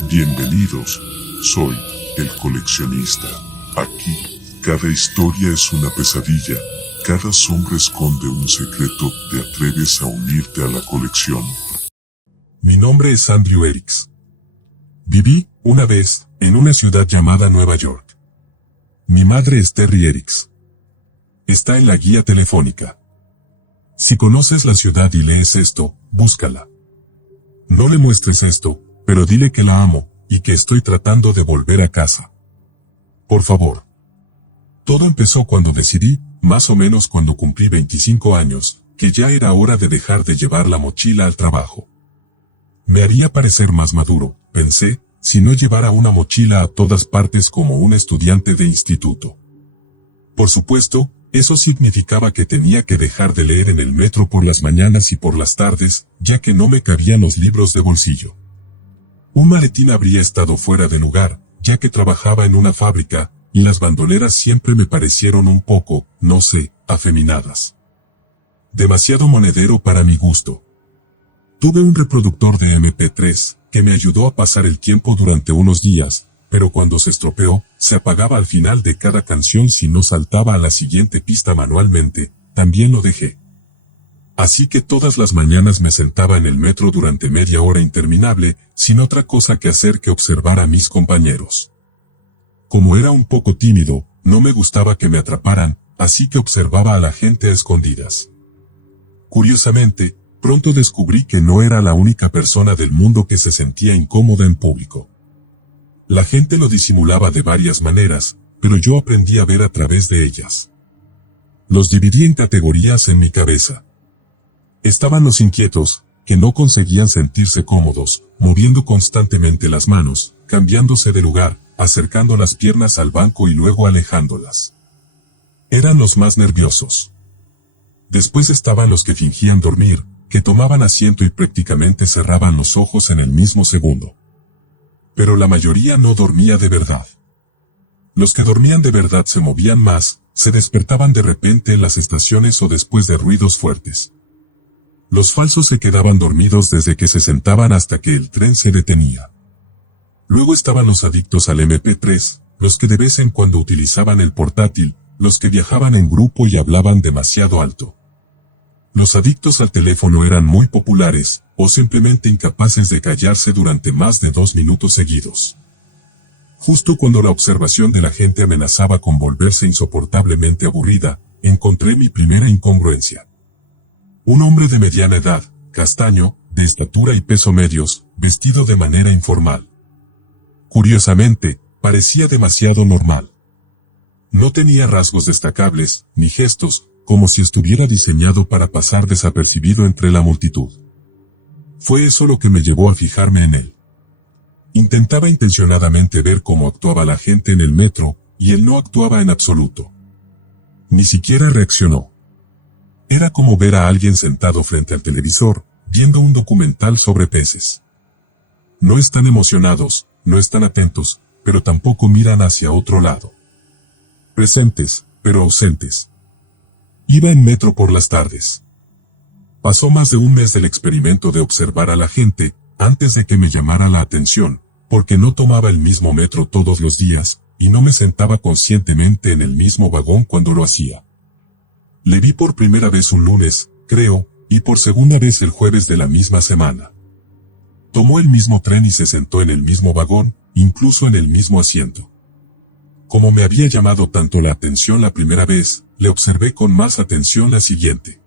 Bienvenidos, soy el coleccionista. Aquí, cada historia es una pesadilla, cada sombra esconde un secreto. ¿Te atreves a unirte a la colección? Mi nombre es Andrew Eriks. Viví, una vez, en una ciudad llamada Nueva York. Mi madre es Terry Eriks. Está en la guía telefónica. Si conoces la ciudad y lees esto, búscala. No le muestres esto, pero dile que la amo, y que estoy tratando de volver a casa. Por favor. Todo empezó cuando decidí, más o menos cuando cumplí 25 años, que ya era hora de dejar de llevar la mochila al trabajo. Me haría parecer más maduro, pensé, si no llevara una mochila a todas partes como un estudiante de instituto. Por supuesto, eso significaba que tenía que dejar de leer en el metro por las mañanas y por las tardes, ya que no me cabían los libros de bolsillo. Un maletín habría estado fuera de lugar, ya que trabajaba en una fábrica, y las bandoleras siempre me parecieron un poco, no sé, afeminadas. Demasiado monedero para mi gusto. Tuve un reproductor de MP3, que me ayudó a pasar el tiempo durante unos días, pero cuando se estropeó, se apagaba al final de cada canción si no saltaba a la siguiente pista manualmente, también lo dejé. Así que todas las mañanas me sentaba en el metro durante media hora interminable, sin otra cosa que hacer que observar a mis compañeros. Como era un poco tímido, no me gustaba que me atraparan, así que observaba a la gente a escondidas. Curiosamente, pronto descubrí que no era la única persona del mundo que se sentía incómoda en público. La gente lo disimulaba de varias maneras, pero yo aprendí a ver a través de ellas. Los dividí en categorías en mi cabeza. Estaban los inquietos, que no conseguían sentirse cómodos, moviendo constantemente las manos, cambiándose de lugar, acercando las piernas al banco y luego alejándolas. Eran los más nerviosos. Después estaban los que fingían dormir, que tomaban asiento y prácticamente cerraban los ojos en el mismo segundo. Pero la mayoría no dormía de verdad. Los que dormían de verdad se movían más, se despertaban de repente en las estaciones o después de ruidos fuertes. Los falsos se quedaban dormidos desde que se sentaban hasta que el tren se detenía. Luego estaban los adictos al MP3, los que de vez en cuando utilizaban el portátil, los que viajaban en grupo y hablaban demasiado alto. Los adictos al teléfono eran muy populares, o simplemente incapaces de callarse durante más de 2 minutos seguidos. Justo cuando la observación de la gente amenazaba con volverse insoportablemente aburrida, encontré mi primera incongruencia. Un hombre de mediana edad, castaño, de estatura y peso medios, vestido de manera informal. Curiosamente, parecía demasiado normal. No tenía rasgos destacables, ni gestos, como si estuviera diseñado para pasar desapercibido entre la multitud. Fue eso lo que me llevó a fijarme en él. Intentaba intencionadamente ver cómo actuaba la gente en el metro, y él no actuaba en absoluto. Ni siquiera reaccionó. Era como ver a alguien sentado frente al televisor, viendo un documental sobre peces. No están emocionados, no están atentos, pero tampoco miran hacia otro lado. Presentes, pero ausentes. Iba en metro por las tardes. Pasó más de un mes del experimento de observar a la gente, antes de que me llamara la atención, porque no tomaba el mismo metro todos los días, y no me sentaba conscientemente en el mismo vagón cuando lo hacía. Le vi por primera vez un lunes, creo, y por segunda vez el jueves de la misma semana. Tomó el mismo tren y se sentó en el mismo vagón, incluso en el mismo asiento. Como me había llamado tanto la atención la primera vez, le observé con más atención la siguiente.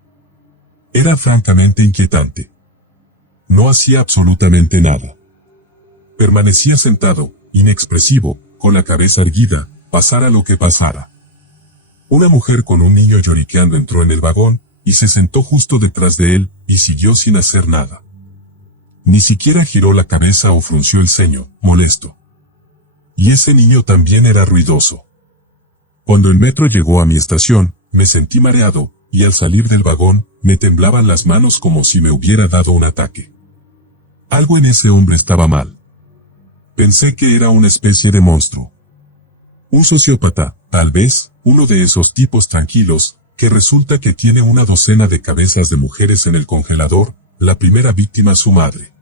Era francamente inquietante. No hacía absolutamente nada. Permanecía sentado, inexpresivo, con la cabeza erguida, pasara lo que pasara. Una mujer con un niño lloriqueando entró en el vagón, y se sentó justo detrás de él, y siguió sin hacer nada. Ni siquiera giró la cabeza o frunció el ceño, molesto. Y ese niño también era ruidoso. Cuando el metro llegó a mi estación, me sentí mareado, y al salir del vagón, me temblaban las manos como si me hubiera dado un ataque. Algo en ese hombre estaba mal. Pensé que era una especie de monstruo. Un sociópata, tal vez, uno de esos tipos tranquilos, que resulta que tiene una docena de cabezas de mujeres en el congelador, la primera víctima su madre.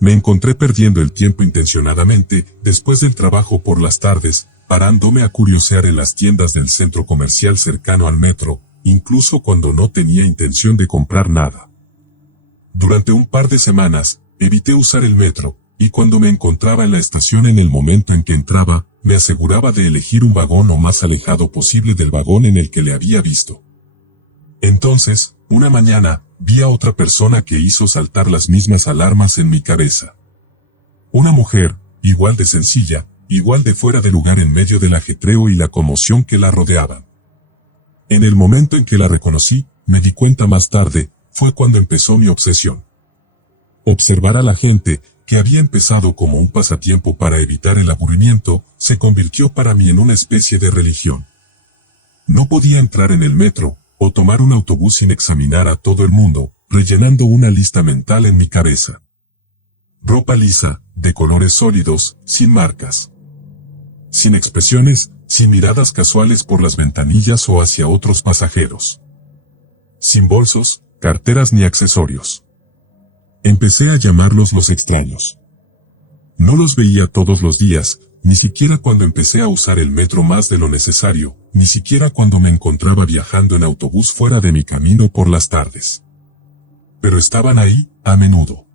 me encontré perdiendo el tiempo intencionadamente, después del trabajo por las tardes, parándome a curiosear en las tiendas del centro comercial cercano al metro, incluso cuando no tenía intención de comprar nada. Durante un par de semanas, evité usar el metro, y cuando me encontraba en la estación en el momento en que entraba, me aseguraba de elegir un vagón lo más alejado posible del vagón en el que le había visto. Entonces, una mañana, vi a otra persona que hizo saltar las mismas alarmas en mi cabeza. Una mujer, igual de sencilla, igual de fuera de lugar en medio del ajetreo y la conmoción que la rodeaban. En el momento en que la reconocí, me di cuenta más tarde, fue cuando empezó mi obsesión. Observar a la gente, que había empezado como un pasatiempo para evitar el aburrimiento, se convirtió para mí en una especie de religión. No podía entrar en el metro, o tomar un autobús sin examinar a todo el mundo, rellenando una lista mental en mi cabeza. Ropa lisa, de colores sólidos, sin marcas. Sin expresiones, sin miradas casuales por las ventanillas o hacia otros pasajeros. Sin bolsos, carteras ni accesorios. Empecé a llamarlos los extraños. No los veía todos los días, ni siquiera cuando empecé a usar el metro más de lo necesario, ni siquiera cuando me encontraba viajando en autobús fuera de mi camino por las tardes. Pero estaban ahí, a menudo.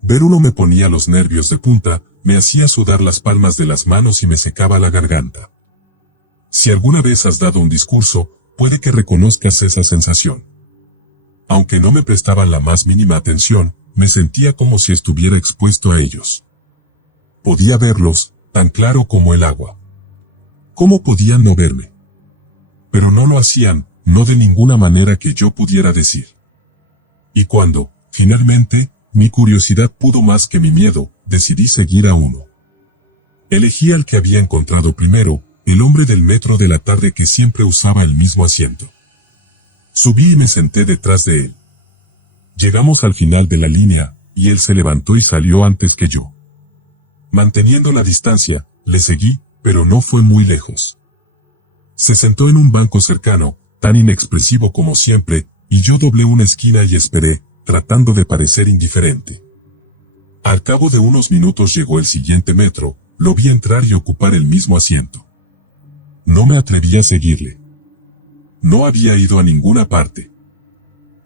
Ver uno me ponía los nervios de punta, me hacía sudar las palmas de las manos y me secaba la garganta. Si alguna vez has dado un discurso, puede que reconozcas esa sensación. Aunque no me prestaban la más mínima atención, me sentía como si estuviera expuesto a ellos. Podía verlos, tan claro como el agua. ¿Cómo podían no verme? Pero no lo hacían, no de ninguna manera que yo pudiera decir. Y cuando, finalmente, mi curiosidad pudo más que mi miedo, decidí seguir a uno. Elegí al que había encontrado primero, el hombre del metro de la tarde que siempre usaba el mismo asiento. Subí y me senté detrás de él. Llegamos al final de la línea, y él se levantó y salió antes que yo. Manteniendo la distancia, le seguí, pero no fue muy lejos. Se sentó en un banco cercano, tan inexpresivo como siempre, y yo doblé una esquina y esperé, tratando de parecer indiferente. Al cabo de unos minutos llegó el siguiente metro, lo vi entrar y ocupar el mismo asiento. No me atreví a seguirle. No había ido a ninguna parte.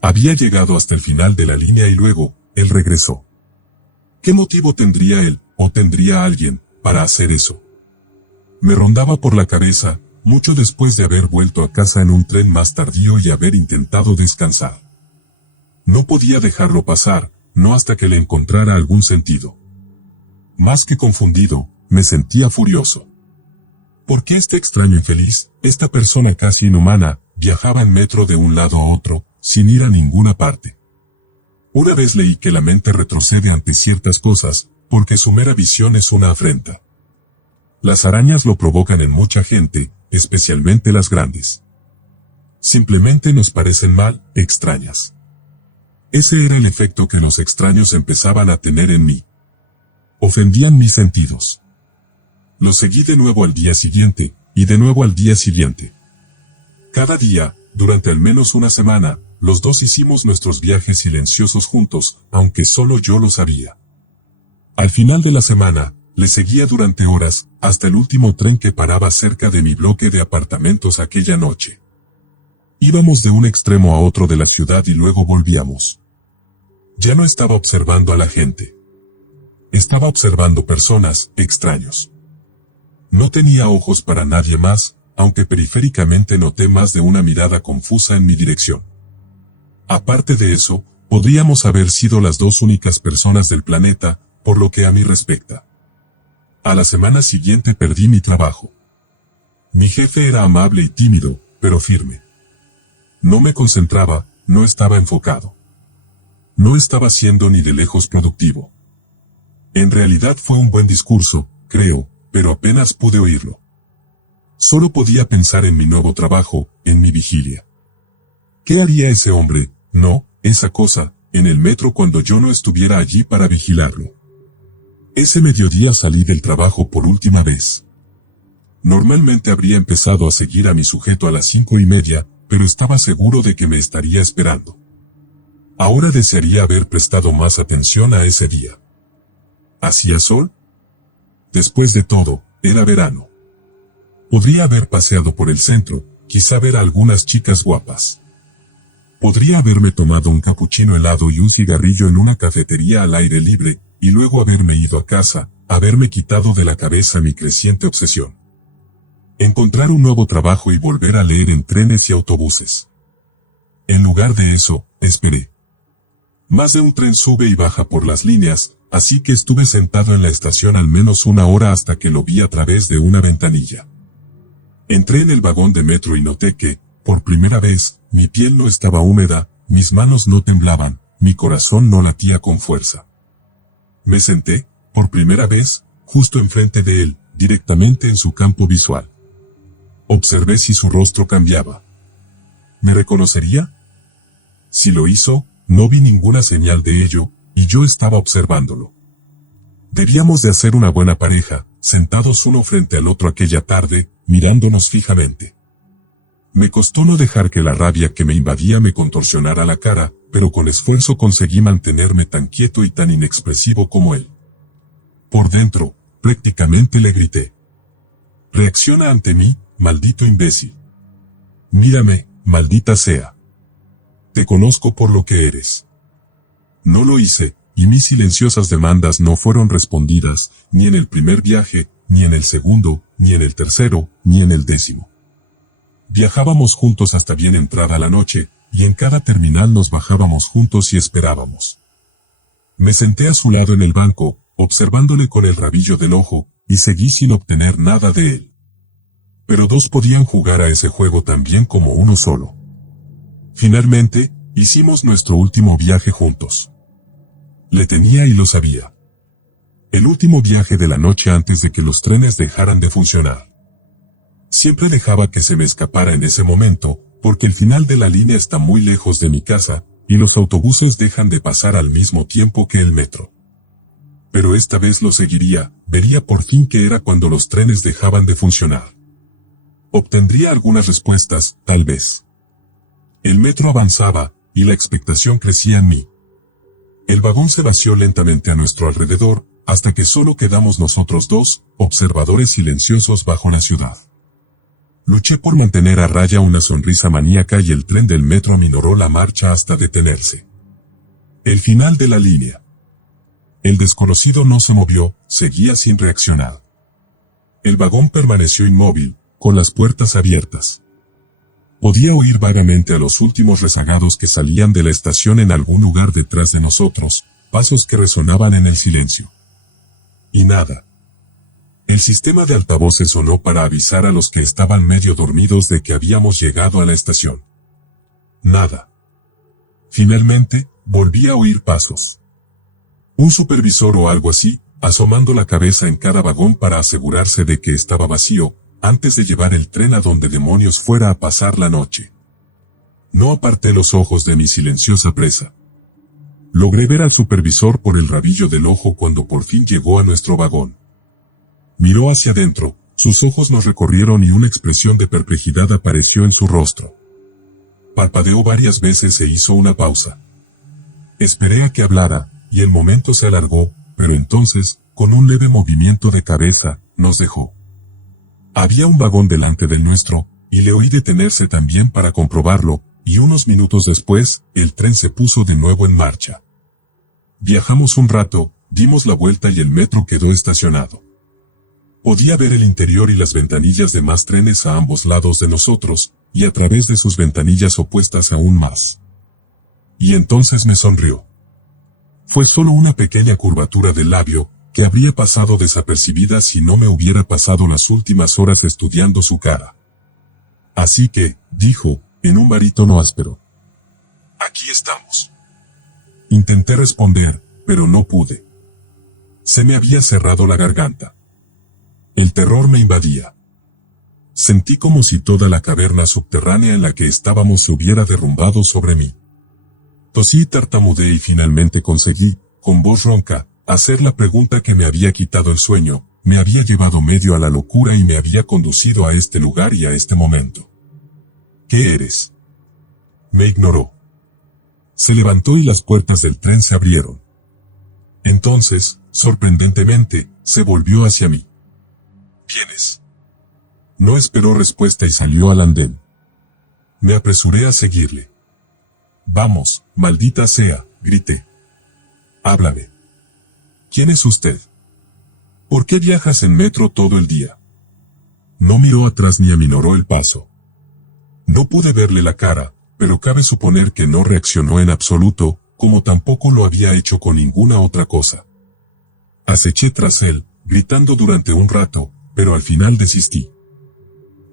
Había llegado hasta el final de la línea y luego, él regresó. ¿Qué motivo tendría él, o tendría alguien, para hacer eso? Me rondaba por la cabeza, mucho después de haber vuelto a casa en un tren más tardío y haber intentado descansar. No podía dejarlo pasar, no hasta que le encontrara algún sentido. Más que confundido, me sentía furioso. ¿Por qué este extraño infeliz, esta persona casi inhumana, viajaba en metro de un lado a otro, sin ir a ninguna parte? Una vez leí que la mente retrocede ante ciertas cosas, porque su mera visión es una afrenta. Las arañas lo provocan en mucha gente, especialmente las grandes. Simplemente nos parecen mal, extrañas. Ese era el efecto que los extraños empezaban a tener en mí. Ofendían mis sentidos. Lo seguí de nuevo al día siguiente, y de nuevo al día siguiente. Cada día, durante al menos una semana, los dos hicimos nuestros viajes silenciosos juntos, aunque solo yo lo sabía. Al final de la semana, le seguía durante horas, hasta el último tren que paraba cerca de mi bloque de apartamentos aquella noche. Íbamos de un extremo a otro de la ciudad y luego volvíamos. Ya no estaba observando a la gente. Estaba observando personas, extraños. No tenía ojos para nadie más, aunque periféricamente noté más de una mirada confusa en mi dirección. Aparte de eso, podríamos haber sido las dos únicas personas del planeta, por lo que a mí respecta. A la semana siguiente perdí mi trabajo. Mi jefe era amable y tímido, pero firme. No me concentraba, no estaba enfocado. No estaba siendo ni de lejos productivo. En realidad fue un buen discurso, creo, pero apenas pude oírlo. Solo podía pensar en mi nuevo trabajo, en mi vigilia. ¿Qué haría ese hombre, no, esa cosa, en el metro cuando yo no estuviera allí para vigilarlo? Ese mediodía salí del trabajo por última vez. Normalmente habría empezado a seguir a mi sujeto a las 5:30, pero estaba seguro de que me estaría esperando. Ahora desearía haber prestado más atención a ese día. ¿Hacía sol? Después de todo, era verano. Podría haber paseado por el centro, quizá ver a algunas chicas guapas. Podría haberme tomado un capuchino helado y un cigarrillo en una cafetería al aire libre, y luego haberme ido a casa, haberme quitado de la cabeza mi creciente obsesión. Encontrar un nuevo trabajo y volver a leer en trenes y autobuses. En lugar de eso, esperé. Más de un tren sube y baja por las líneas, así que estuve sentado en la estación al menos una hora hasta que lo vi a través de una ventanilla. Entré en el vagón de metro y noté que, por primera vez, mi piel no estaba húmeda, mis manos no temblaban, mi corazón no latía con fuerza. Me senté, por primera vez, justo enfrente de él, directamente en su campo visual. Observé si su rostro cambiaba. ¿Me reconocería? Si lo hizo, no vi ninguna señal de ello, y yo estaba observándolo. Debíamos de hacer una buena pareja, sentados uno frente al otro aquella tarde, mirándonos fijamente. Me costó no dejar que la rabia que me invadía me contorsionara la cara, pero con esfuerzo conseguí mantenerme tan quieto y tan inexpresivo como él. Por dentro, prácticamente le grité. Reacciona ante mí, maldito imbécil. Mírame, maldita sea. Te conozco por lo que eres. No lo hice, y mis silenciosas demandas no fueron respondidas, ni en el primer viaje, ni en el segundo, ni en el tercero, ni en el 10º. Viajábamos juntos hasta bien entrada la noche, y en cada terminal nos bajábamos juntos y esperábamos. Me senté a su lado en el banco, observándole con el rabillo del ojo, y seguí sin obtener nada de él. Pero dos podían jugar a ese juego tan bien como uno solo. Finalmente, hicimos nuestro último viaje juntos. Le tenía y lo sabía. El último viaje de la noche antes de que los trenes dejaran de funcionar. Siempre dejaba que se me escapara en ese momento, porque el final de la línea está muy lejos de mi casa, y los autobuses dejan de pasar al mismo tiempo que el metro. Pero esta vez lo seguiría, vería por fin qué era cuando los trenes dejaban de funcionar. Obtendría algunas respuestas, tal vez. El metro avanzaba, y la expectación crecía en mí. El vagón se vació lentamente a nuestro alrededor, hasta que solo quedamos nosotros dos, observadores silenciosos bajo la ciudad. Luché por mantener a raya una sonrisa maníaca y el tren del metro aminoró la marcha hasta detenerse. El final de la línea. El desconocido no se movió, seguía sin reaccionar. El vagón permaneció inmóvil, con las puertas abiertas. Podía oír vagamente a los últimos rezagados que salían de la estación en algún lugar detrás de nosotros, pasos que resonaban en el silencio. Y nada. El sistema de altavoces sonó para avisar a los que estaban medio dormidos de que habíamos llegado a la estación. Nada. Finalmente, volví a oír pasos. Un supervisor o algo así, asomando la cabeza en cada vagón para asegurarse de que estaba vacío, antes de llevar el tren a donde demonios fuera a pasar la noche. No aparté los ojos de mi silenciosa presa. Logré ver al supervisor por el rabillo del ojo cuando por fin llegó a nuestro vagón. Miró hacia adentro, sus ojos nos recorrieron y una expresión de perplejidad apareció en su rostro. Parpadeó varias veces e hizo una pausa. Esperé a que hablara, y el momento se alargó, pero entonces, con un leve movimiento de cabeza, nos dejó. Había un vagón delante del nuestro, y le oí detenerse también para comprobarlo, y unos minutos después, el tren se puso de nuevo en marcha. Viajamos un rato, dimos la vuelta y el metro quedó estacionado. Podía ver el interior y las ventanillas de más trenes a ambos lados de nosotros, y a través de sus ventanillas opuestas aún más. Y entonces me sonrió. Fue solo una pequeña curvatura del labio, que habría pasado desapercibida si no me hubiera pasado las últimas horas estudiando su cara. Así que, dijo, en un barítono áspero. Aquí estamos. Intenté responder, pero no pude. Se me había cerrado la garganta. El terror me invadía. Sentí como si toda la caverna subterránea en la que estábamos se hubiera derrumbado sobre mí. Tosí y tartamudeé y finalmente conseguí, con voz ronca, hacer la pregunta que me había quitado el sueño, me había llevado medio a la locura y me había conducido a este lugar y a este momento. ¿Qué eres? Me ignoró. Se levantó y las puertas del tren se abrieron. Entonces, sorprendentemente, se volvió hacia mí. ¿Vienes? No esperó respuesta y salió al andén. Me apresuré a seguirle. Vamos, maldita sea, grité. Háblame. ¿Quién es usted? ¿Por qué viajas en metro todo el día? No miró atrás ni aminoró el paso. No pude verle la cara, pero cabe suponer que no reaccionó en absoluto, como tampoco lo había hecho con ninguna otra cosa. Aceché tras él, gritando durante un rato, pero al final desistí.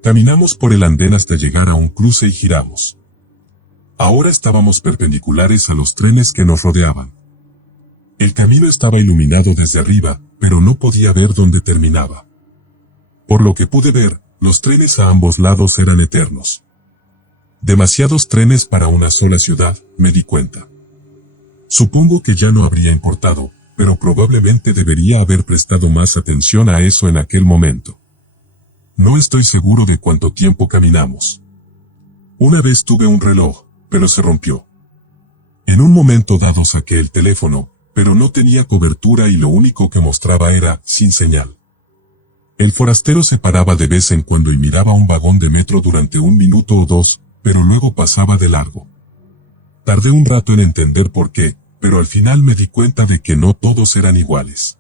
Caminamos por el andén hasta llegar a un cruce y giramos. Ahora estábamos perpendiculares a los trenes que nos rodeaban. El camino estaba iluminado desde arriba, pero no podía ver dónde terminaba. Por lo que pude ver, los trenes a ambos lados eran eternos. Demasiados trenes para una sola ciudad, me di cuenta. Supongo que ya no habría importado, pero probablemente debería haber prestado más atención a eso en aquel momento. No estoy seguro de cuánto tiempo caminamos. Una vez tuve un reloj, pero se rompió. En un momento dado saqué el teléfono, pero no tenía cobertura y lo único que mostraba era, sin señal. El forastero se paraba de vez en cuando y miraba un vagón de metro durante 1 minuto o 2, pero luego pasaba de largo. Tardé un rato en entender por qué, pero al final me di cuenta de que no todos eran iguales.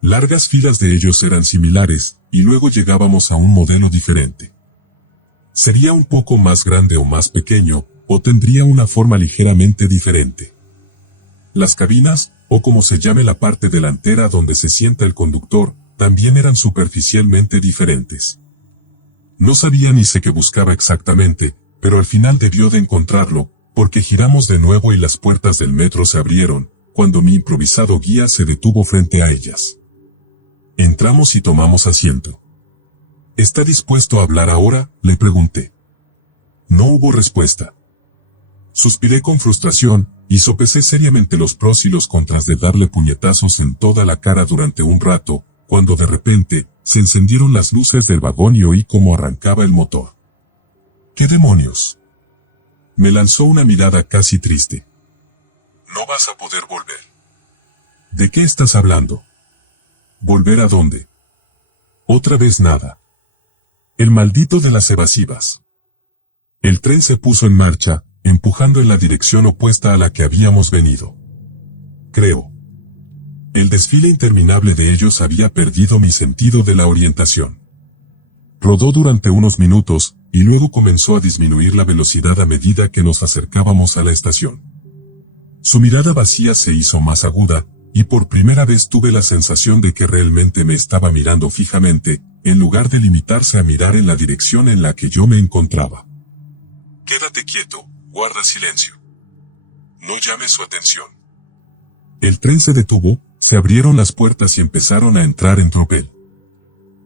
Largas filas de ellos eran similares, y luego llegábamos a un modelo diferente. Sería un poco más grande o más pequeño, o tendría una forma ligeramente diferente. Las cabinas, o como se llame la parte delantera donde se sienta el conductor, también eran superficialmente diferentes. No sabía ni sé qué buscaba exactamente, pero al final debió de encontrarlo, porque giramos de nuevo y las puertas del metro se abrieron, cuando mi improvisado guía se detuvo frente a ellas. Entramos y tomamos asiento. ¿Está dispuesto a hablar ahora?, le pregunté. No hubo respuesta. Suspiré con frustración, y sopesé seriamente los pros y los contras de darle puñetazos en toda la cara durante un rato, cuando de repente, se encendieron las luces del vagón y oí cómo arrancaba el motor. ¿Qué demonios? Me lanzó una mirada casi triste. No vas a poder volver. ¿De qué estás hablando? ¿Volver a dónde? Otra vez nada. El maldito de las evasivas. El tren se puso en marcha, empujando en la dirección opuesta a la que habíamos venido. Creo. El desfile interminable de ellos había perdido mi sentido de la orientación. Rodó durante unos minutos, y luego comenzó a disminuir la velocidad a medida que nos acercábamos a la estación. Su mirada vacía se hizo más aguda, y por primera vez tuve la sensación de que realmente me estaba mirando fijamente, en lugar de limitarse a mirar en la dirección en la que yo me encontraba. Quédate quieto, guarda silencio. No llames su atención. El tren se detuvo, se abrieron las puertas y empezaron a entrar en tropel.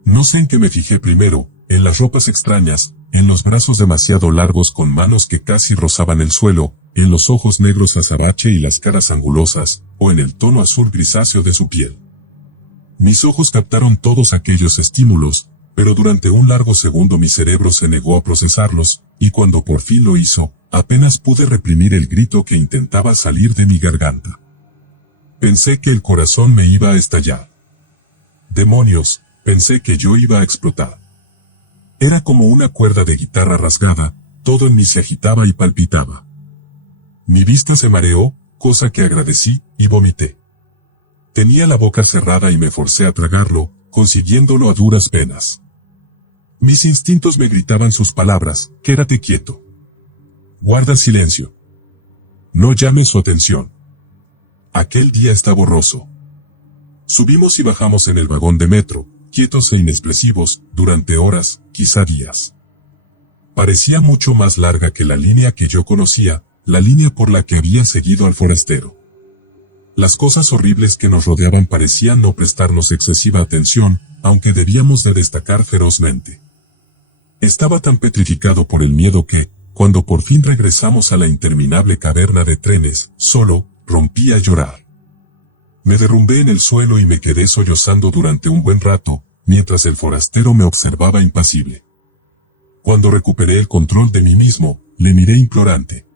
No sé en qué me fijé primero, en las ropas extrañas, en los brazos demasiado largos con manos que casi rozaban el suelo, en los ojos negros azabache y las caras angulosas, o en el tono azul grisáceo de su piel. Mis ojos captaron todos aquellos estímulos, pero durante un largo segundo mi cerebro se negó a procesarlos, y cuando por fin lo hizo, apenas pude reprimir el grito que intentaba salir de mi garganta. Pensé que el corazón me iba a estallar. Demonios, pensé que yo iba a explotar. Era como una cuerda de guitarra rasgada, todo en mí se agitaba y palpitaba. Mi vista se mareó, cosa que agradecí, y vomité. Tenía la boca cerrada y me forcé a tragarlo, consiguiéndolo a duras penas. Mis instintos me gritaban sus palabras: quédate quieto. Guarda silencio. No llames su atención. Aquel día está borroso. Subimos y bajamos en el vagón de metro, quietos e inexpresivos, durante horas, quizá días. Parecía mucho más larga que la línea que yo conocía, la línea por la que había seguido al forastero. Las cosas horribles que nos rodeaban parecían no prestarnos excesiva atención, aunque debíamos de destacar ferozmente. Estaba tan petrificado por el miedo que, cuando por fin regresamos a la interminable caverna de trenes, solo, rompí a llorar. Me derrumbé en el suelo y me quedé sollozando durante un buen rato, mientras el forastero me observaba impasible. Cuando recuperé el control de mí mismo, le miré implorante.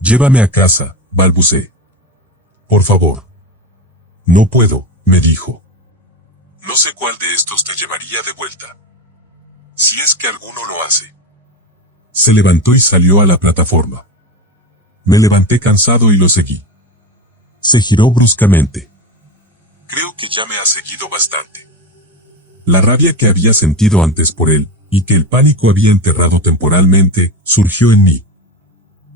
Llévame a casa, balbuceé. Por favor. No puedo, me dijo. No sé cuál de estos te llevaría de vuelta. Si es que alguno lo hace. Se levantó y salió a la plataforma. Me levanté cansado y lo seguí. Se giró bruscamente. Creo que ya me ha seguido bastante. La rabia que había sentido antes por él, y que el pánico había enterrado temporalmente, surgió en mí.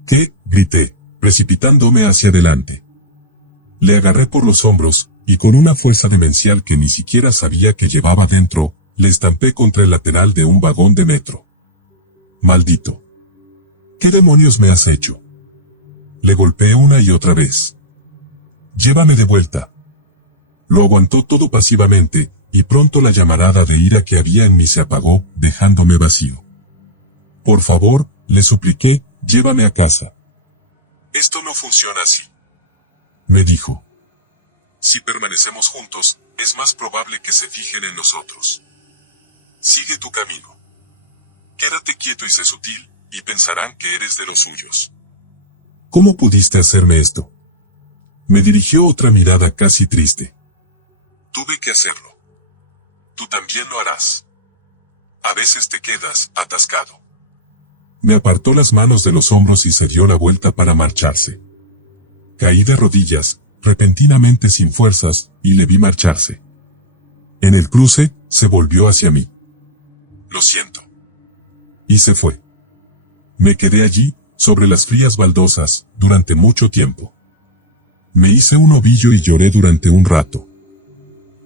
¿Qué? Grité, precipitándome hacia adelante. Le agarré por los hombros, y con una fuerza demencial que ni siquiera sabía que llevaba dentro, le estampé contra el lateral de un vagón de metro. Maldito. ¿Qué demonios me has hecho? Le golpeé una y otra vez. Llévame de vuelta. Lo aguantó todo pasivamente, y pronto la llamarada de ira que había en mí se apagó, dejándome vacío. Por favor, le supliqué, llévame a casa. Esto no funciona así, me dijo. Si permanecemos juntos, es más probable que se fijen en nosotros. Sigue tu camino. Quédate quieto y sé sutil, y pensarán que eres de los suyos. ¿Cómo pudiste hacerme esto? Me dirigió otra mirada casi triste. Tuve que hacerlo. Tú también lo harás. A veces te quedas atascado. Me apartó las manos de los hombros y se dio la vuelta para marcharse. Caí de rodillas, repentinamente sin fuerzas, y le vi marcharse. En el cruce, se volvió hacia mí. Lo siento. Y se fue. Me quedé allí, sobre las frías baldosas, durante mucho tiempo. Me hice un ovillo y lloré durante un rato.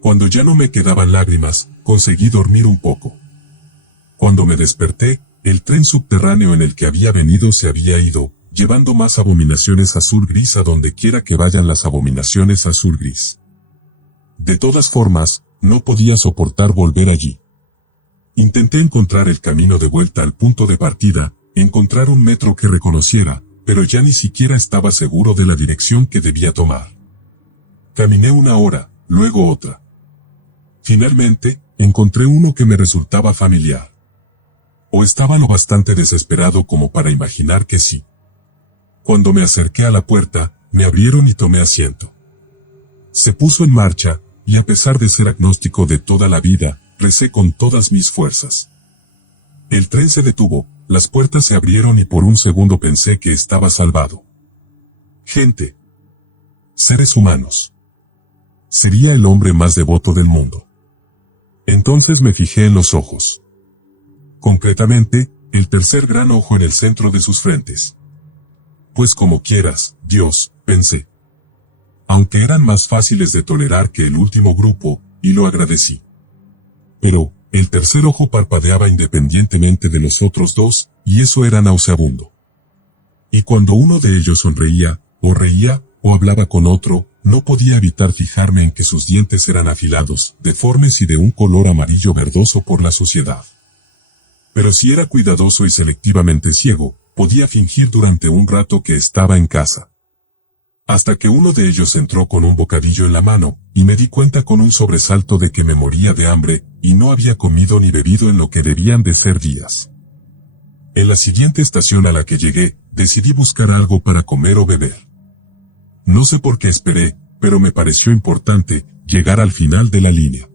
Cuando ya no me quedaban lágrimas, conseguí dormir un poco. Cuando me desperté, el tren subterráneo en el que había venido se había ido, llevando más abominaciones azul-gris a donde quiera que vayan las abominaciones azul-gris. De todas formas, no podía soportar volver allí. Intenté encontrar el camino de vuelta al punto de partida, encontrar un metro que reconociera, pero ya ni siquiera estaba seguro de la dirección que debía tomar. Caminé una hora, luego otra. Finalmente, encontré uno que me resultaba familiar. O estaba lo bastante desesperado como para imaginar que sí. Cuando me acerqué a la puerta, me abrieron y tomé asiento. Se puso en marcha, y a pesar de ser agnóstico de toda la vida, recé con todas mis fuerzas. El tren se detuvo, las puertas se abrieron y por un segundo pensé que estaba salvado. Gente. Seres humanos. Sería el hombre más devoto del mundo. Entonces me fijé en los ojos. Concretamente, el tercer gran ojo en el centro de sus frentes. Pues como quieras, Dios, pensé. Aunque eran más fáciles de tolerar que el último grupo, y lo agradecí. Pero, el tercer ojo parpadeaba independientemente de los otros dos, y eso era nauseabundo. Y cuando uno de ellos sonreía, o reía, o hablaba con otro, no podía evitar fijarme en que sus dientes eran afilados, deformes y de un color amarillo verdoso por la suciedad. Pero si era cuidadoso y selectivamente ciego, podía fingir durante un rato que estaba en casa. Hasta que uno de ellos entró con un bocadillo en la mano, y me di cuenta con un sobresalto de que me moría de hambre, y no había comido ni bebido en lo que debían de ser días. En la siguiente estación a la que llegué, decidí buscar algo para comer o beber. No sé por qué esperé, pero me pareció importante llegar al final de la línea.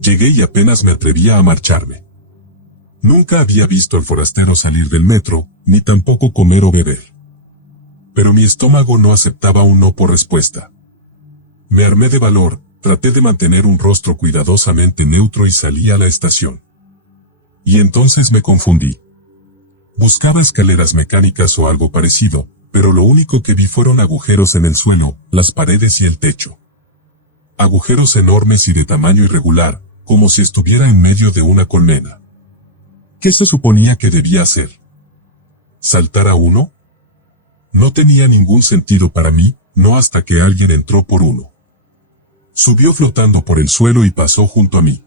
Llegué y apenas me atrevía a marcharme. Nunca había visto al forastero salir del metro, ni tampoco comer o beber. Pero mi estómago no aceptaba un no por respuesta. Me armé de valor, traté de mantener un rostro cuidadosamente neutro y salí a la estación. Y entonces me confundí. Buscaba escaleras mecánicas o algo parecido, pero lo único que vi fueron agujeros en el suelo, las paredes y el techo. Agujeros enormes y de tamaño irregular, como si estuviera en medio de una colmena. ¿Qué se suponía que debía hacer? ¿Saltar a uno? No tenía ningún sentido para mí, no hasta que alguien entró por uno. Subió flotando por el suelo y pasó junto a mí.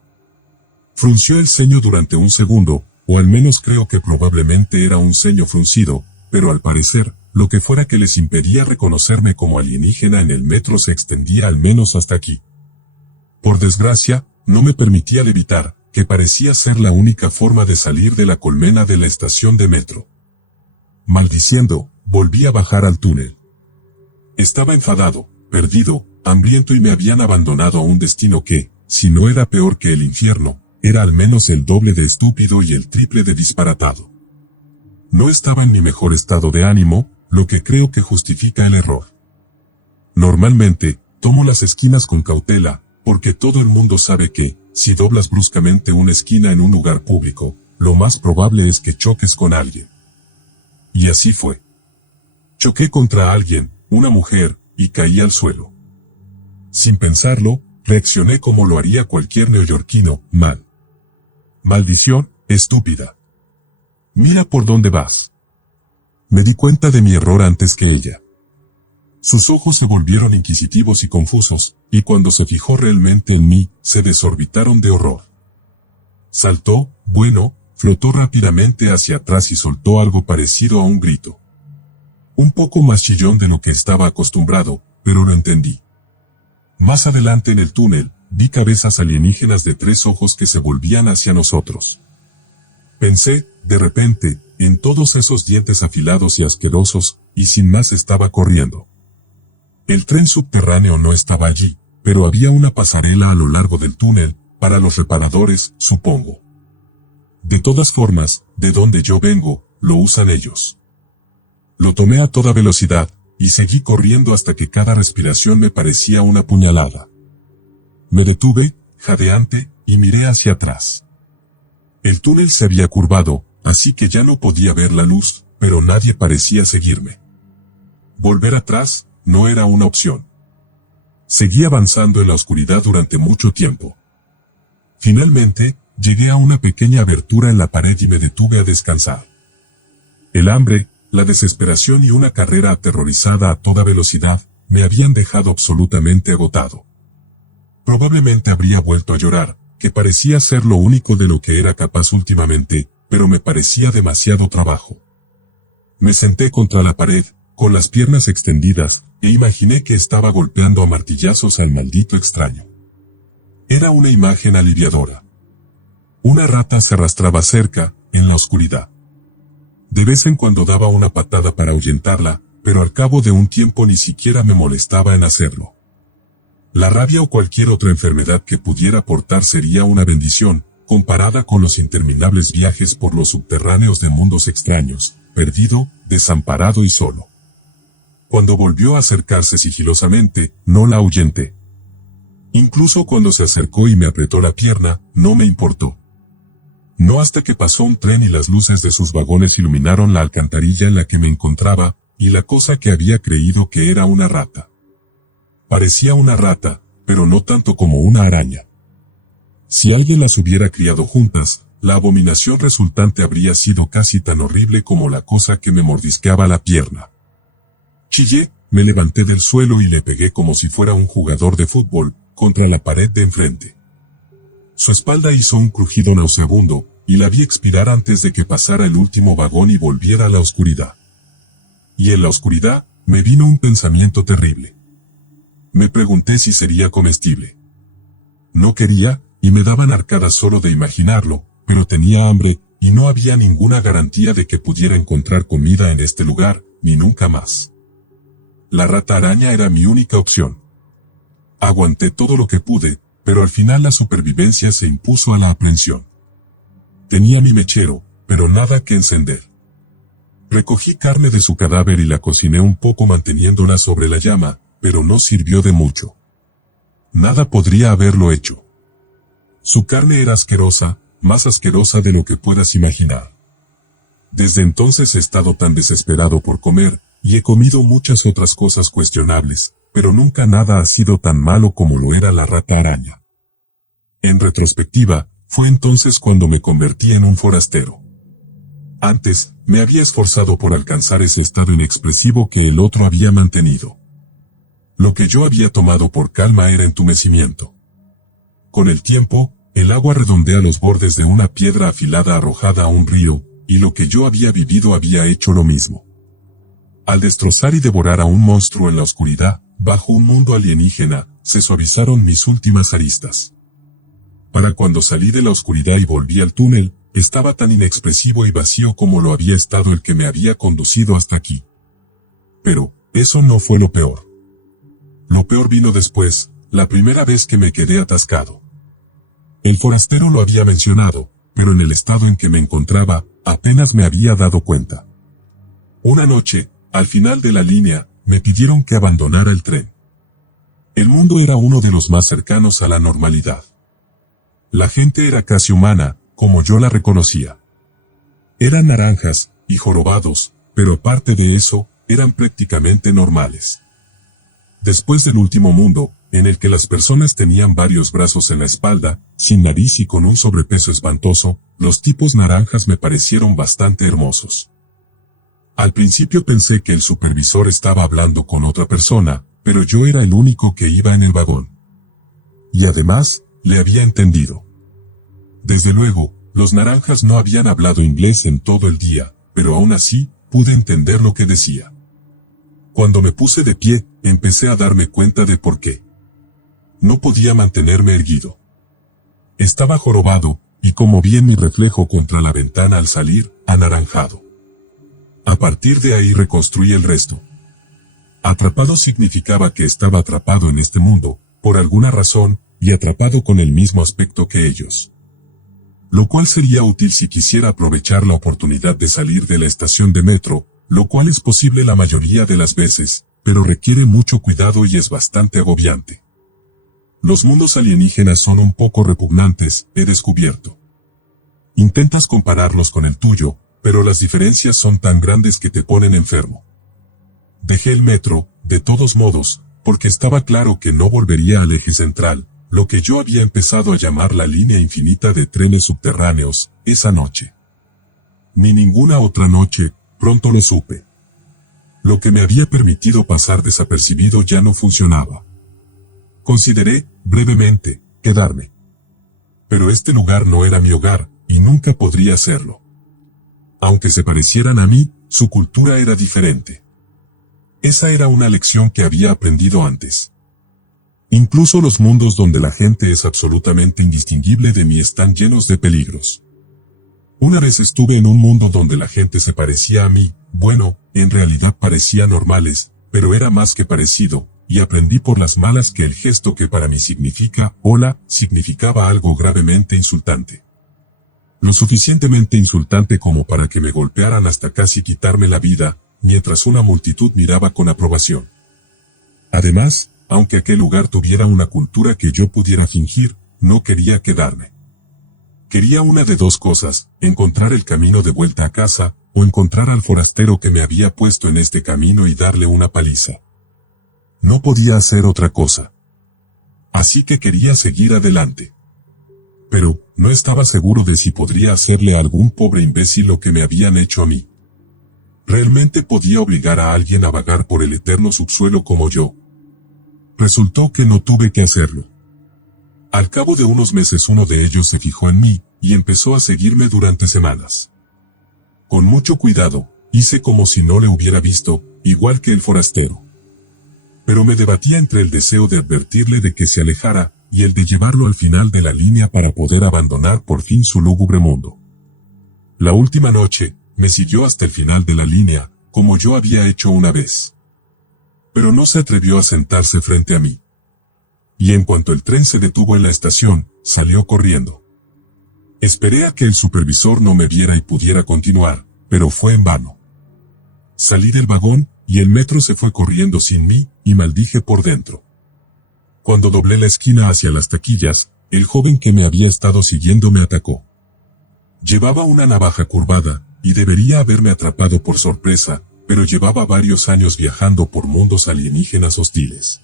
Frunció el ceño durante un segundo, o al menos creo que probablemente era un ceño fruncido, pero al parecer, lo que fuera que les impedía reconocerme como alienígena en el metro se extendía al menos hasta aquí. Por desgracia, no me permitía levitar, que parecía ser la única forma de salir de la colmena de la estación de metro. Maldiciendo, volví a bajar al túnel. Estaba enfadado, perdido, hambriento y me habían abandonado a un destino que, si no era peor que el infierno, era al menos el doble de estúpido y el triple de disparatado. No estaba en mi mejor estado de ánimo, lo que creo que justifica el error. Normalmente, tomo las esquinas con cautela, porque todo el mundo sabe que, si doblas bruscamente una esquina en un lugar público, lo más probable es que choques con alguien. Y así fue. Choqué contra alguien, una mujer, y caí al suelo. Sin pensarlo, reaccioné como lo haría cualquier neoyorquino, mal. Maldición, estúpida. Mira por dónde vas. Me di cuenta de mi error antes que ella. Sus ojos se volvieron inquisitivos y confusos, y cuando se fijó realmente en mí, se desorbitaron de horror. Saltó, flotó rápidamente hacia atrás y soltó algo parecido a un grito. Un poco más chillón de lo que estaba acostumbrado, pero lo entendí. Más adelante en el túnel, vi cabezas alienígenas de 3 ojos que se volvían hacia nosotros. Pensé, de repente, en todos esos dientes afilados y asquerosos, y sin más estaba corriendo. El tren subterráneo no estaba allí, pero había una pasarela a lo largo del túnel, para los reparadores, supongo. De todas formas, de donde yo vengo, lo usan ellos. Lo tomé a toda velocidad, y seguí corriendo hasta que cada respiración me parecía una puñalada. Me detuve, jadeante, y miré hacia atrás. El túnel se había curvado, así que ya no podía ver la luz, pero nadie parecía seguirme. Volver atrás, no era una opción. Seguí avanzando en la oscuridad durante mucho tiempo. Finalmente, llegué a una pequeña abertura en la pared y me detuve a descansar. El hambre, la desesperación y una carrera aterrorizada a toda velocidad, me habían dejado absolutamente agotado. Probablemente habría vuelto a llorar, que parecía ser lo único de lo que era capaz últimamente, pero me parecía demasiado trabajo. Me senté contra la pared, con las piernas extendidas, e imaginé que estaba golpeando a martillazos al maldito extraño. Era una imagen aliviadora. Una rata se arrastraba cerca, en la oscuridad. De vez en cuando daba una patada para ahuyentarla, pero al cabo de un tiempo ni siquiera me molestaba en hacerlo. La rabia o cualquier otra enfermedad que pudiera portar sería una bendición, comparada con los interminables viajes por los subterráneos de mundos extraños, perdido, desamparado y solo. Cuando volvió a acercarse sigilosamente, no la ahuyenté. Incluso cuando se acercó y me apretó la pierna, no me importó. No hasta que pasó un tren y las luces de sus vagones iluminaron la alcantarilla en la que me encontraba, y la cosa que había creído que era una rata. Parecía una rata, pero no tanto como una araña. Si alguien las hubiera criado juntas, la abominación resultante habría sido casi tan horrible como la cosa que me mordisqueaba la pierna. Chillé, me levanté del suelo y le pegué como si fuera un jugador de fútbol, contra la pared de enfrente. Su espalda hizo un crujido nauseabundo, y la vi expirar antes de que pasara el último vagón y volviera a la oscuridad. Y en la oscuridad, me vino un pensamiento terrible. Me pregunté si sería comestible. No quería, y me daban arcadas solo de imaginarlo, pero tenía hambre, y no había ninguna garantía de que pudiera encontrar comida en este lugar, ni nunca más. La rata araña era mi única opción. Aguanté todo lo que pude, pero al final la supervivencia se impuso a la aprensión. Tenía mi mechero, pero nada que encender. Recogí carne de su cadáver y la cociné un poco manteniéndola sobre la llama, pero no sirvió de mucho. Nada podría haberlo hecho. Su carne era asquerosa, más asquerosa de lo que puedas imaginar. Desde entonces he estado tan desesperado por comer, y he comido muchas otras cosas cuestionables, pero nunca nada ha sido tan malo como lo era la rata araña. En retrospectiva, fue entonces cuando me convertí en un forastero. Antes, me había esforzado por alcanzar ese estado inexpresivo que el otro había mantenido. Lo que yo había tomado por calma era entumecimiento. Con el tiempo, el agua redondea los bordes de una piedra afilada arrojada a un río, y lo que yo había vivido había hecho lo mismo. Al destrozar y devorar a un monstruo en la oscuridad, bajo un mundo alienígena, se suavizaron mis últimas aristas. Para cuando salí de la oscuridad y volví al túnel, estaba tan inexpresivo y vacío como lo había estado el que me había conducido hasta aquí. Pero, eso no fue lo peor. lo peor vino después, la primera vez que me quedé atascado. El forastero lo había mencionado, pero en el estado en que me encontraba, apenas me había dado cuenta. Una noche, al final de la línea, me pidieron que abandonara el tren. El mundo era uno de los más cercanos a la normalidad. La gente era casi humana, como yo la reconocía. Eran naranjas y jorobados, pero aparte de eso, eran prácticamente normales. Después del último mundo, en el que las personas tenían varios brazos en la espalda, sin nariz y con un sobrepeso espantoso, los tipos naranjas me parecieron bastante hermosos. Al principio pensé que el supervisor estaba hablando con otra persona, pero yo era el único que iba en el vagón. Y además, le había entendido. Desde luego, los naranjas no habían hablado inglés en todo el día, pero aún así, pude entender lo que decía. Cuando me puse de pie, empecé a darme cuenta de por qué. No podía mantenerme erguido. Estaba jorobado, y como vi en mi reflejo contra la ventana al salir, anaranjado. A partir de ahí reconstruí el resto. Atrapado significaba que estaba atrapado en este mundo, por alguna razón, y atrapado con el mismo aspecto que ellos. Lo cual sería útil si quisiera aprovechar la oportunidad de salir de la estación de metro, lo cual es posible la mayoría de las veces, pero requiere mucho cuidado y es bastante agobiante. Los mundos alienígenas son un poco repugnantes, he descubierto. Intentas compararlos con el tuyo, pero las diferencias son tan grandes que te ponen enfermo. Dejé el metro, de todos modos, porque estaba claro que no volvería al eje central, lo que yo había empezado a llamar la línea infinita de trenes subterráneos, esa noche. Ni ninguna otra noche, pronto lo supe. Lo que me había permitido pasar desapercibido ya no funcionaba. Consideré, brevemente, quedarme. Pero este lugar no era mi hogar, y nunca podría serlo. Aunque se parecieran a mí, su cultura era diferente. Esa era una lección que había aprendido antes. Incluso los mundos donde la gente es absolutamente indistinguible de mí están llenos de peligros. Una vez estuve en un mundo donde la gente se parecía a mí, bueno, en realidad parecía normales, pero era más que parecido, y aprendí por las malas que el gesto que para mí significa hola, significaba algo gravemente insultante. Lo suficientemente insultante como para que me golpearan hasta casi quitarme la vida, mientras una multitud miraba con aprobación. Además, aunque aquel lugar tuviera una cultura que yo pudiera fingir, no quería quedarme. Quería una de dos cosas, encontrar el camino de vuelta a casa, o encontrar al forastero que me había puesto en este camino y darle una paliza. No podía hacer otra cosa. Así que quería seguir adelante. Pero, no estaba seguro de si podría hacerle a algún pobre imbécil lo que me habían hecho a mí. ¿Realmente podía obligar a alguien a vagar por el eterno subsuelo como yo? Resultó que no tuve que hacerlo. Al cabo de unos meses uno de ellos se fijó en mí, y empezó a seguirme durante semanas. Con mucho cuidado, hice como si no le hubiera visto, igual que el forastero. Pero me debatía entre el deseo de advertirle de que se alejara, y el de llevarlo al final de la línea para poder abandonar por fin su lúgubre mundo. La última noche, me siguió hasta el final de la línea, como yo había hecho una vez. Pero no se atrevió a sentarse frente a mí. Y en cuanto el tren se detuvo en la estación, salió corriendo. Esperé a que el supervisor no me viera y pudiera continuar, pero fue en vano. Salí del vagón, y el metro se fue corriendo sin mí, y maldije por dentro. Cuando doblé la esquina hacia las taquillas, el joven que me había estado siguiendo me atacó. Llevaba una navaja curvada, y debería haberme atrapado por sorpresa, pero llevaba varios años viajando por mundos alienígenas hostiles.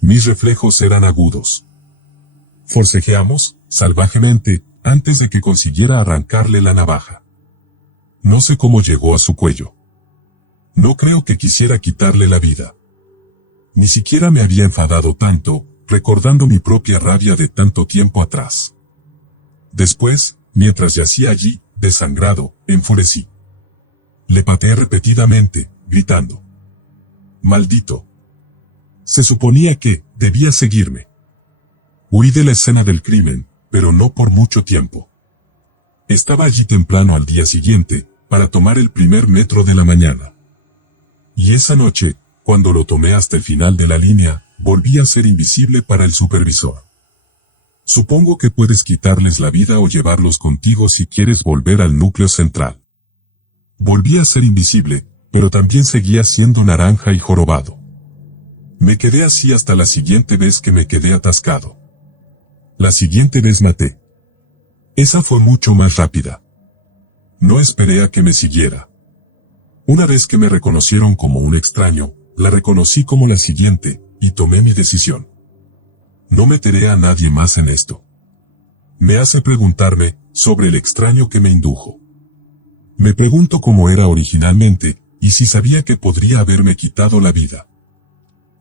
Mis reflejos eran agudos. Forcejeamos, salvajemente, antes de que consiguiera arrancarle la navaja. No sé cómo llegó a su cuello. No creo que quisiera quitarle la vida. Ni siquiera me había enfadado tanto, recordando mi propia rabia de tanto tiempo atrás. Después, mientras yacía allí, desangrado, enfurecí. Le pateé repetidamente, gritando. ¡Maldito! Se suponía que debía seguirme. Huí de la escena del crimen, pero no por mucho tiempo. Estaba allí temprano al día siguiente, para tomar el primer metro de la mañana. Y esa noche, cuando lo tomé hasta el final de la línea, volví a ser invisible para el supervisor. Supongo que puedes quitarles la vida o llevarlos contigo si quieres volver al núcleo central. Volví a ser invisible, pero también seguía siendo naranja y jorobado. Me quedé así hasta la siguiente vez que me quedé atascado. La siguiente vez maté. Esa fue mucho más rápida. No esperé a que me siguiera. Una vez que me reconocieron como un extraño, la reconocí como la siguiente, y tomé mi decisión. No meteré a nadie más en esto. Me hace preguntarme sobre el extraño que me indujo. Me pregunto cómo era originalmente, y si sabía que podría haberme quitado la vida.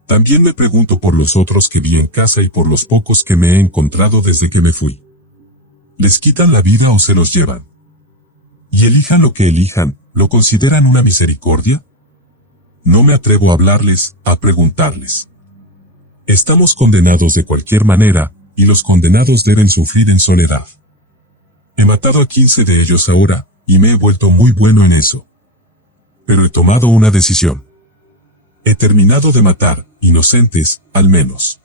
También me pregunto por los otros que vi en casa y por los pocos que me he encontrado desde que me fui. ¿Les quitan la vida o se los llevan? Y elijan lo que elijan, ¿lo consideran una misericordia? No me atrevo a hablarles, a preguntarles. Estamos condenados de cualquier manera, y los condenados deben sufrir en soledad. He matado a 15 de ellos ahora, y me he vuelto muy bueno en eso. Pero he tomado una decisión. He terminado de matar, inocentes, al menos.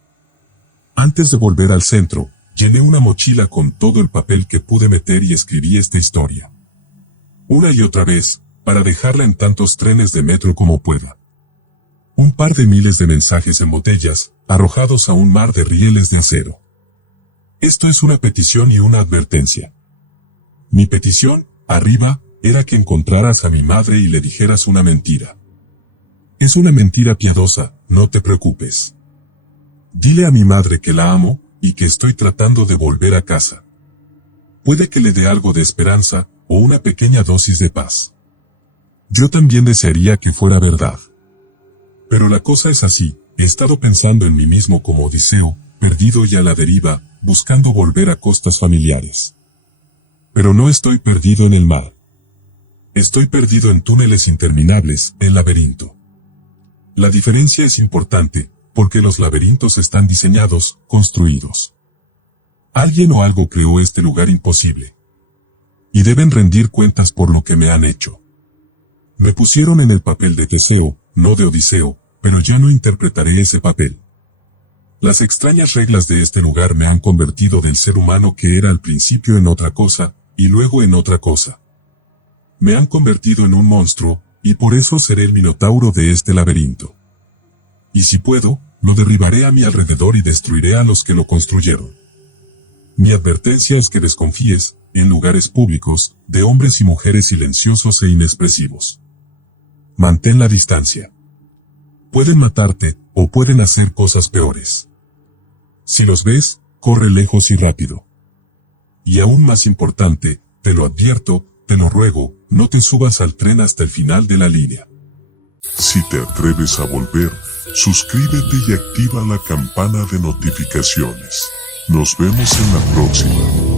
Antes de volver al centro, llené una mochila con todo el papel que pude meter y escribí esta historia. Una y otra vez, para dejarla en tantos trenes de metro como pueda. Un par de miles de mensajes en botellas, arrojados a un mar de rieles de acero. Esto es una petición y una advertencia. Mi petición, arriba, era que encontraras a mi madre y le dijeras una mentira. Es una mentira piadosa, no te preocupes. Dile a mi madre que la amo, y que estoy tratando de volver a casa. Puede que le dé algo de esperanza, o una pequeña dosis de paz. Yo también desearía que fuera verdad. Pero la cosa es así, he estado pensando en mí mismo como Odiseo, perdido y a la deriva, buscando volver a costas familiares. Pero no estoy perdido en el mar. Estoy perdido en túneles interminables, el laberinto. La diferencia es importante, porque los laberintos están diseñados, construidos. Alguien o algo creó este lugar imposible. Y deben rendir cuentas por lo que me han hecho. Me pusieron en el papel de Teseo, no de Odiseo, pero ya no interpretaré ese papel. Las extrañas reglas de este lugar me han convertido del ser humano que era al principio en otra cosa, y luego en otra cosa. Me han convertido en un monstruo, y por eso seré el minotauro de este laberinto. Y si puedo, lo derribaré a mi alrededor y destruiré a los que lo construyeron. Mi advertencia es que desconfíes, en lugares públicos, de hombres y mujeres silenciosos e inexpresivos. Mantén la distancia. Pueden matarte, o pueden hacer cosas peores. Si los ves, corre lejos y rápido. Y aún más importante, te lo advierto, te lo ruego, no te subas al tren hasta el final de la línea. Si te atreves a volver, suscríbete y activa la campana de notificaciones. Nos vemos en la próxima.